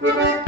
Bye.